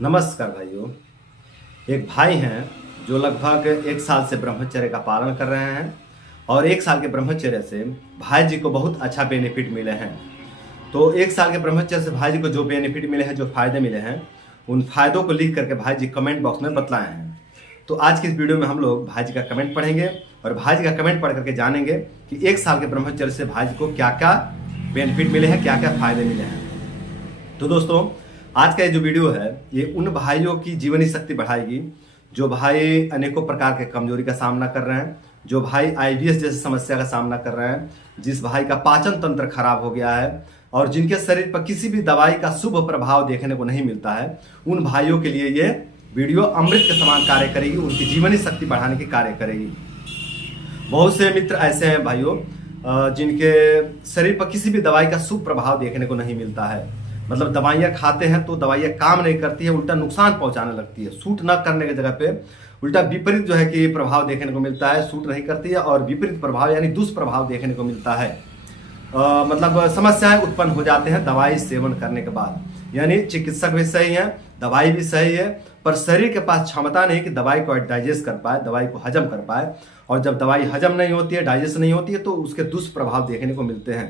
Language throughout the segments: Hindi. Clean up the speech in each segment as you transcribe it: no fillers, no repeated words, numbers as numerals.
नमस्कार भाइयों। एक भाई हैं जो लगभग 1 साल से ब्रह्मचर्य का पालन कर रहे हैं और 1 साल के ब्रह्मचर्य से भाई जी को बहुत अच्छा बेनिफिट मिले हैं। तो 1 साल के ब्रह्मचर्य से भाई जी को जो बेनिफिट मिले हैं, जो फायदे मिले हैं, उन फायदों को लिख करके भाई जी कमेंट बॉक्स में बतलाए हैं। तो आज की इस वीडियो में हम लोग भाई जी का कमेंट पढ़ेंगे और भाई जी का कमेंट पढ़ करके जानेंगे कि 1 साल के ब्रह्मचर्य से भाई जी को क्या क्या बेनिफिट मिले हैं, क्या क्या फायदे मिले हैं। तो दोस्तों, आज का ये जो वीडियो है ये उन भाइयों की जीवनी शक्ति बढ़ाएगी जो भाई अनेकों प्रकार के कमजोरी का सामना कर रहे हैं, जो भाई आईबीएस जैसी समस्या का सामना कर रहे हैं, जिस भाई का पाचन तंत्र खराब हो गया है और जिनके शरीर पर किसी भी दवाई का शुभ प्रभाव देखने को नहीं मिलता है। उन भाइयों के लिए ये वीडियो अमृत के समान कार्य करेगी, उनकी जीवनी शक्ति बढ़ाने की कार्य करेगी। बहुत से मित्र ऐसे हैं भाइयों जिनके शरीर पर किसी भी दवाई का शुभ प्रभाव देखने को नहीं मिलता है। मतलब दवाइयाँ खाते हैं तो दवाइयाँ काम नहीं करती है, उल्टा नुकसान पहुंचाने लगती है। सूट न करने की जगह पे उल्टा विपरीत जो है कि प्रभाव देखने को मिलता है, सूट नहीं करती है और विपरीत प्रभाव यानी दुष्प्रभाव देखने को मिलता है। मतलब समस्याएं उत्पन्न हो जाते हैं दवाई सेवन करने के बाद। यानी चिकित्सक भी सही है, दवाई भी सही है, पर शरीर के पास क्षमता नहीं कि दवाई को डाइजेस्ट कर पाए, दवाई को हजम कर पाए। और जब दवाई हजम नहीं होती है, डाइजेस्ट नहीं होती है, तो उसके दुष्प्रभाव देखने को मिलते हैं।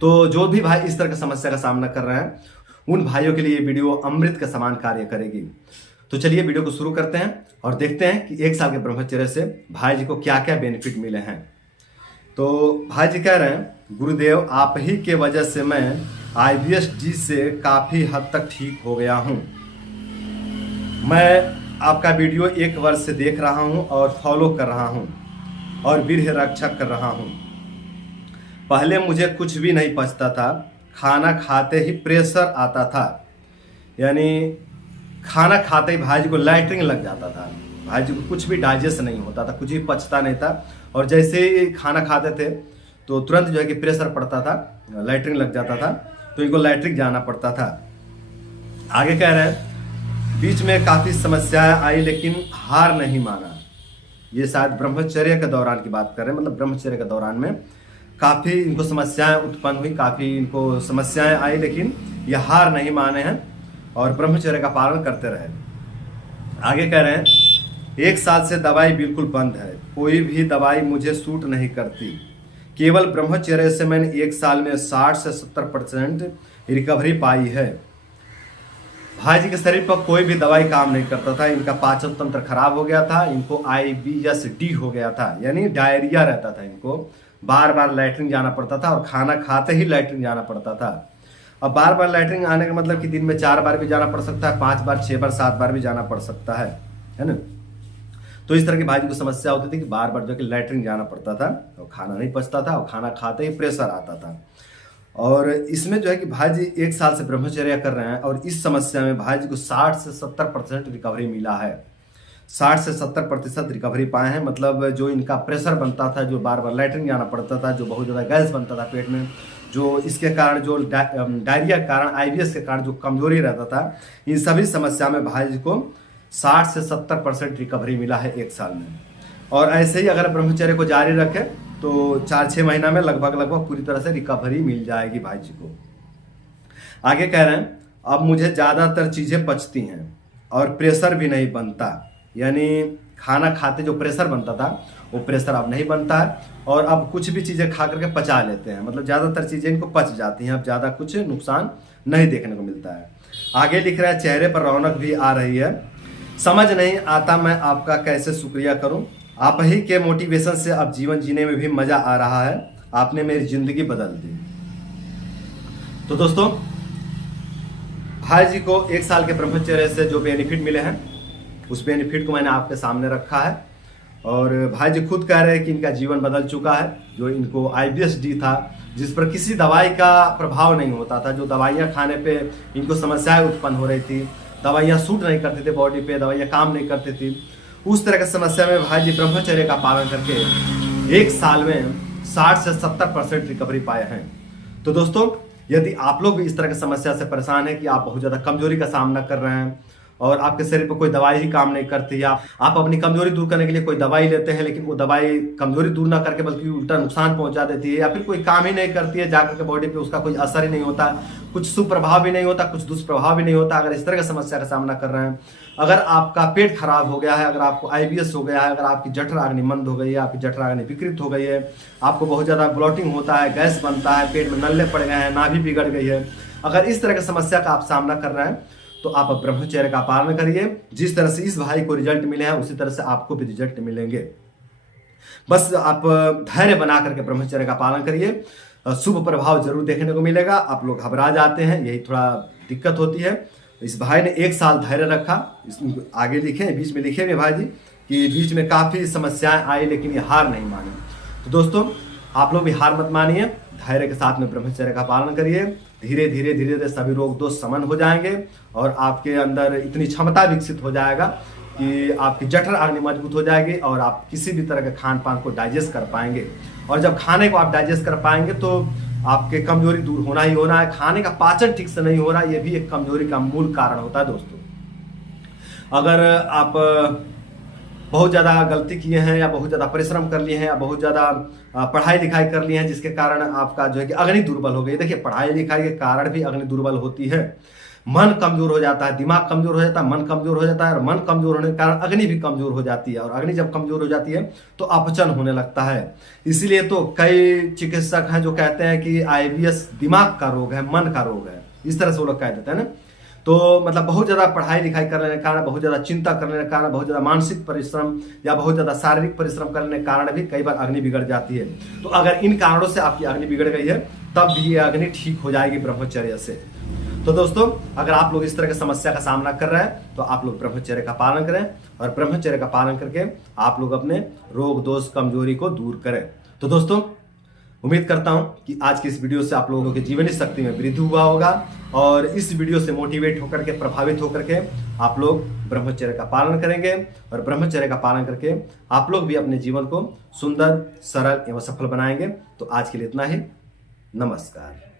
तो जो भी भाई इस तरह की समस्या का सामना कर रहे हैं, उन भाइयों के लिए ये वीडियो अमृत के समान कार्य करेगी। तो चलिए वीडियो को शुरू करते हैं और देखते हैं कि 1 साल के ब्रह्मचर्य से भाई जी को क्या क्या बेनिफिट मिले हैं। तो भाई जी कह रहे हैं, गुरुदेव आप ही के वजह से मैं आईबीएस जी से काफी हद तक ठीक हो गया हूँ। मैं आपका वीडियो 1 वर्ष से देख रहा हूँ और फॉलो कर रहा हूँ और वीर्य रक्षा कर रहा हूँ। पहले मुझे कुछ भी नहीं पचता था, खाना खाते ही प्रेशर आता था। यानी खाना खाते ही भाई जी को लैट्रिन लग जाता था, भाई जी को कुछ भी डाइजेस्ट नहीं होता था, कुछ भी पचता नहीं था। और जैसे ही खाना खाते थे तो तुरंत जो है कि प्रेशर पड़ता था, लैट्रिन लग जाता था, तो इनको लैट्रिन जाना पड़ता था। आगे कह रहे हैं, बीच में काफ़ी समस्याएं आई लेकिन हार नहीं माना। ये शायद ब्रह्मचर्य के दौरान की बात कर रहे हैं, मतलब ब्रह्मचर्य के दौरान में काफ़ी इनको समस्याएं उत्पन्न हुई, काफ़ी इनको समस्याएं आई, लेकिन ये हार नहीं माने हैं और ब्रह्मचर्य का पालन करते रहे। आगे कह रहे हैं, 1 साल से दवाई बिल्कुल बंद है, कोई भी दवाई मुझे सूट नहीं करती। केवल ब्रह्मचर्य से मैंने 1 साल में 60 से 70% रिकवरी पाई है। भाई जी के शरीर पर कोई भी दवाई काम नहीं करता था, इनका पाचन तंत्र खराब हो गया था, इनको IBS-D हो गया था, यानी डायरिया रहता था, इनको बार बार लैट्रिन जाना पड़ता था और खाना खाते ही लैट्रिन जाना पड़ता था। अब बार बार लैट्रिन आने का मतलब कि दिन में 4 बार भी जाना पड़ सकता है, 5 बार, 6 बार, 7 बार भी जाना पड़ सकता है ना। तो इस तरह की भाई जी को समस्या होती थी कि बार बार जो कि लैट्रिन जाना पड़ता था और खाना नहीं पचता था और खाना खाते ही प्रेशर आता था। और इसमें जो है कि भाई जी 1 साल से ब्रह्मचर्य कर रहे हैं और इस समस्या में भाई जी को 60 से 70% रिकवरी मिला है। 60 से 70% रिकवरी पाए हैं। मतलब जो इनका प्रेशर बनता था, जो बार बार लैट्रिन जाना पड़ता था, जो बहुत ज़्यादा गैस बनता था पेट में, जो इसके कारण जो डायरिया के कारण, IBS के कारण जो कमजोरी रहता था, इन सभी समस्या में भाई जी को 60 से 70% रिकवरी मिला है 1 साल में। और ऐसे ही अगर ब्रह्मचर्य को जारी रखें तो 4-6 महीना में लगभग पूरी तरह से रिकवरी मिल जाएगी भाई जी को। आगे कह रहे हैं, अब मुझे ज़्यादातर चीज़ें पचती हैं और प्रेशर भी नहीं बनता। यानी खाना खाते जो प्रेशर बनता था वो प्रेशर अब नहीं बनता है और अब कुछ भी चीज़ें खा करके पचा लेते हैं। मतलब ज़्यादातर चीज़ें इनको पच जाती हैं, अब ज़्यादा कुछ नुकसान नहीं देखने को मिलता है। आगे लिख रहा है, चेहरे पर रौनक भी आ रही है। समझ नहीं आता मैं आपका कैसे शुक्रिया करूं, आप ही के मोटिवेशन से अब जीवन जीने में भी मज़ा आ रहा है, आपने मेरी ज़िंदगी बदल दी। तो दोस्तों, भाई जी को 1 साल के ब्रह्मचर्य से जो बेनिफिट मिले हैं उस बेनिफिट को मैंने आपके सामने रखा है। और भाई जी खुद कह रहे हैं कि इनका जीवन बदल चुका है। जो इनको IBS-D था, जिस पर किसी दवाई का प्रभाव नहीं होता था, जो दवाइयाँ खाने पे इनको समस्याएं उत्पन्न हो रही थी, दवाइयाँ सूट नहीं करती थी बॉडी पे, दवाइयाँ काम नहीं करती थी, उस तरह की समस्या में भाई जी ब्रह्मचर्य का पालन करके 1 साल में 60 से 70% रिकवरी पाए हैं। तो दोस्तों, यदि आप लोग भी इस तरह की समस्या से परेशान हैं कि आप बहुत ज़्यादा कमजोरी का सामना कर रहे हैं और आपके शरीर पर कोई दवाई ही काम नहीं करती है। आप अपनी कमजोरी दूर करने के लिए कोई दवाई लेते हैं, लेकिन वो दवाई कमजोरी दूर ना करके बल्कि उल्टा नुकसान पहुंचा देती है, या फिर कोई काम ही नहीं करती है, जाकर के बॉडी पे उसका कोई असर ही नहीं होता, कुछ सुप्रभाव भी नहीं होता, कुछ दुष्प्रभाव भी नहीं होता। अगर इस तरह की समस्या का सामना कर रहे हैं, अगर आपका पेट खराब हो गया है, अगर आपको IBS हो गया है, अगर आपकी जठराग्नि मंद हो गई है, आपकी जठराग्नि विकृत हो गई है, आपको बहुत ज़्यादा ब्लॉटिंग होता है, गैस बनता है, पेट में नल्ले पड़ गए हैं, नाभि बिगड़ गई है, अगर इस तरह की समस्या का आप सामना कर रहे हैं तो आप ब्रह्मचर्य का पालन करिए। जिस तरह से इस भाई को रिजल्ट मिले हैं उसी तरह से आपको भी रिजल्ट मिलेंगे। बस आप धैर्य बना करके ब्रह्मचर्य का पालन करिए, शुभ प्रभाव जरूर देखने को मिलेगा। आप लोग घबरा जाते हैं, यही थोड़ा दिक्कत होती है। इस भाई ने 1 साल धैर्य रखा, आगे लिखे बीच में लिखे हुए भाई जी कि बीच में काफी समस्याएं आई लेकिन ये हार नहीं मानी। तो दोस्तों आप लोग भी हार मत मानिए, धैर्य के साथ में ब्रह्मचर्य का पालन करिए। धीरे धीरे धीरे धीरे सभी रोग दोष समन हो जाएंगे और आपके अंदर इतनी क्षमता विकसित हो जाएगा कि आपकी जठराग्नि मजबूत हो जाएगी और आप किसी भी तरह के खान पान को डाइजेस्ट कर पाएंगे। और जब खाने को आप डाइजेस्ट कर पाएंगे तो आपके कमजोरी दूर होना ही होना है। खाने का पाचन ठीक से नहीं हो रहा, ये भी एक कमजोरी का मूल कारण होता है। दोस्तों अगर आप बहुत ज़्यादा गलती किए हैं या बहुत ज़्यादा परिश्रम कर लिए हैं या बहुत ज़्यादा पढ़ाई लिखाई कर लिए हैं जिसके कारण आपका जो है कि अग्नि दुर्बल हो गई। देखिए पढ़ाई लिखाई के कारण भी अग्नि दुर्बल होती है, मन कमजोर हो जाता है, दिमाग कमजोर हो जाता है, मन कमजोर हो जाता है और मन कमजोर होने के कारण अग्नि भी कमजोर हो जाती है और अग्नि जब कमजोर हो जाती है तो अपचन होने लगता है। इसीलिए तो कई चिकित्सक हैं जो कहते हैं कि IBS दिमाग का रोग है, मन का रोग है, इस तरह से वो लोग कह देते हैं ना। तो मतलब बहुत ज़्यादा पढ़ाई लिखाई करने के कारण, बहुत ज़्यादा चिंता करने के कारण, बहुत ज़्यादा मानसिक परिश्रम या बहुत ज़्यादा शारीरिक परिश्रम करने के कारण भी कई बार अग्नि बिगड़ जाती है। तो अगर इन कारणों से आपकी अग्नि बिगड़ गई है तब भी ये अग्नि ठीक हो जाएगी ब्रह्मचर्य से। तो दोस्तों अगर आप लोग इस तरह की समस्या का सामना कर रहे हैं तो आप लोग ब्रह्मचर्य का पालन करें और ब्रह्मचर्य का पालन करके आप लोग अपने रोग दोष कमजोरी को दूर करें। तो दोस्तों उम्मीद करता हूं कि आज की इस वीडियो से आप लोगों की जीवनी शक्ति में वृद्धि हुआ होगा और इस वीडियो से मोटिवेट होकर के, प्रभावित होकर के आप लोग ब्रह्मचर्य का पालन करेंगे और ब्रह्मचर्य का पालन करके आप लोग भी अपने जीवन को सुंदर, सरल एवं सफल बनाएंगे। तो आज के लिए इतना ही। नमस्कार।